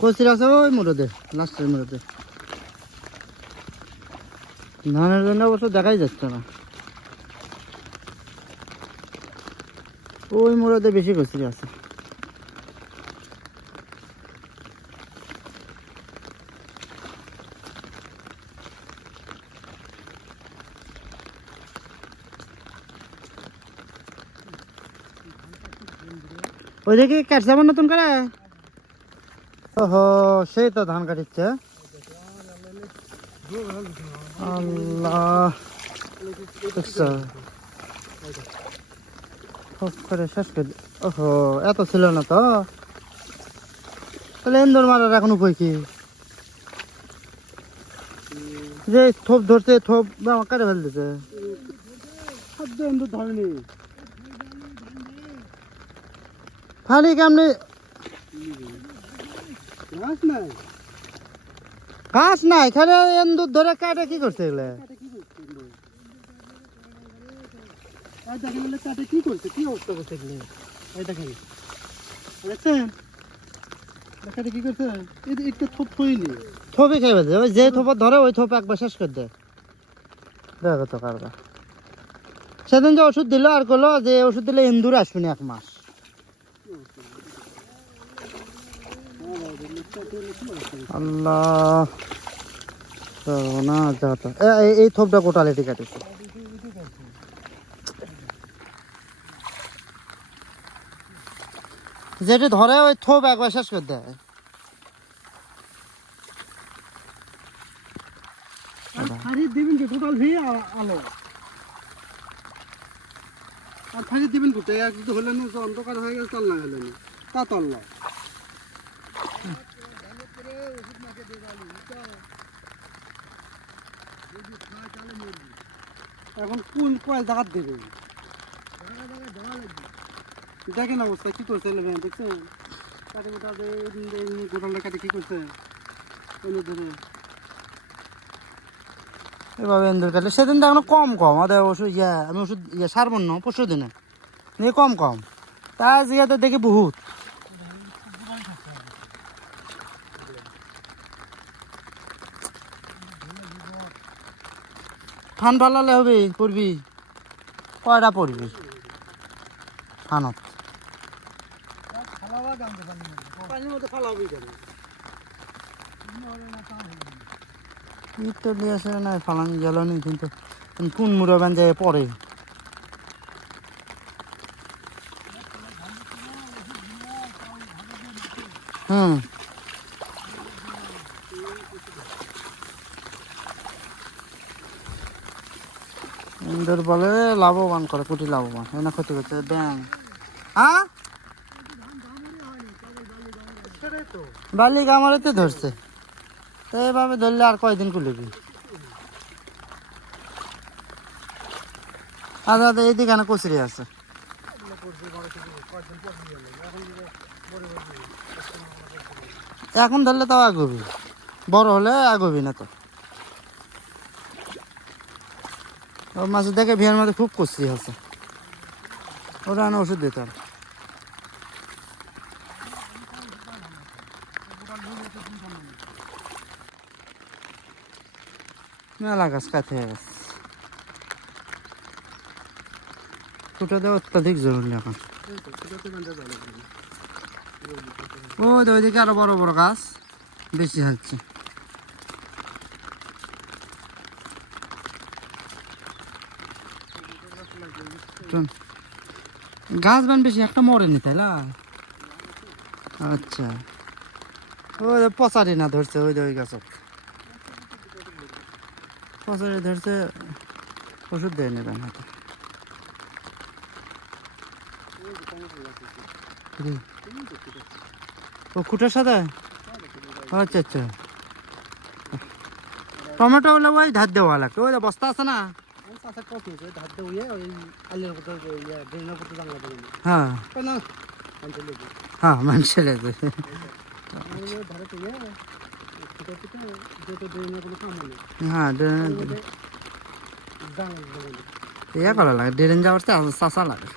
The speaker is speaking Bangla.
কচুর আছে ওই মুরদে, লাস্টের মুরদে। ধানের জন্য অবশ্য দেখাই যাচ্ছে না, ওই মুরদে বেশি কচুরি আছে। ওই দেখি কাটছে আবার নতুন করে। ওহো, সেই তো ধান কাটিচ্ছে। আল্লাহ, করে শেষ করে। ওহো, এত ছিল না তো, তাহলে এন্দর মারার এখন উপায় কি? যে থোপ ধরছে, থোপ কাটে ফেলতেছে। ফালি কেমনি ঘাস নাই, খালি এন্দুর ধরে কাটে কি করছে এগুলো? কি করছে, কি অবস্থা করছে এগুলো? এই দেখেন, দেখছেন কি করছে? একটু থোপ থইনি, থোপে খেয়ে ফেলছে। ওই যে থোপ ধরে ওই থোপ একবার শেষ করে দেয়। দেখো তো কারবার। সেদিন যে ওষুধ দিল আর করলো যে ওষুধ দিলে এন্দুর আসবে না 1 মাস। আল্লাহ, না যা তো এই থোপটা কোটালিটি কাটিছে। যেটি ধরে ওই থোপ একবার শেষ করে দেয়। দিবেন কি টোটাল ভি আলো আর ফাঁকি দিবেন কোটে এক যদি হলেন অন্ধকার হয়ে গেছে তল না হলেন তা তল না। এখন কোন কয় জায়গা দেবে দেখেন অবস্থা কি করছে দেখছেন? কাটে গোটা গোটালটা কাটে কি করছে ধরে এভাবে এন্দুর কাটলে। সেদিন তো এখনো কম আমাদের ওষুধ আমি ওষুধ সারবো না পরশু দিনে নিয়ে কম তা জিয়াতে দেখি বহুত। ফান পালালে হবে পড়বি, কয়টা পড়বি ফানত? তো নিয়ে আসে না ফালান গেল নি, কিন্তু কোন মুড়ে বান্ধে পরে। ইন্দুর বলে লাভবান করে, কোটি লাভবান, এনে ক্ষতি করছে ব্যাং। হ্যাঁ, বালি গামারিতে ধরছে, তো এইভাবে ধরলে আর কয়দিন কুলিবি? আচ্ছা এইদিকে কচুরি আছে, এখন ধরলে তাও আগবি, বড় হলে আগবি না তো। ও মাছ দেখে ভিয়ার মধ্যে খুব কচুরি আছে, ওরা না ওষুধ দিতাম। মেলা গাছ কাছে গেছে, ফুটা দেওয়া অত্যাধিক জরুরি এখন। ওইদিকে আরো বড় বড় গাছ বেশি হচ্ছে। গাছ বান বেশি একটা মরেনি তাই না? আচ্ছা, ওই পচারি না ধরছে, ওই গাছ পচারি ধরছে, ওষুধ দিয়ে নেবেন হাতে। ও খুঁটার সাথে, আচ্ছা আচ্ছা। টমেটো হলে ওই ধার দেওয়া লাগতো, ওই বস্তা আছে না? হ্যাঁ হ্যাঁ, মানুষের হ্যাঁ ইয়া করা লাগে, ড্রেন যাওয়ার চাষা লাগে।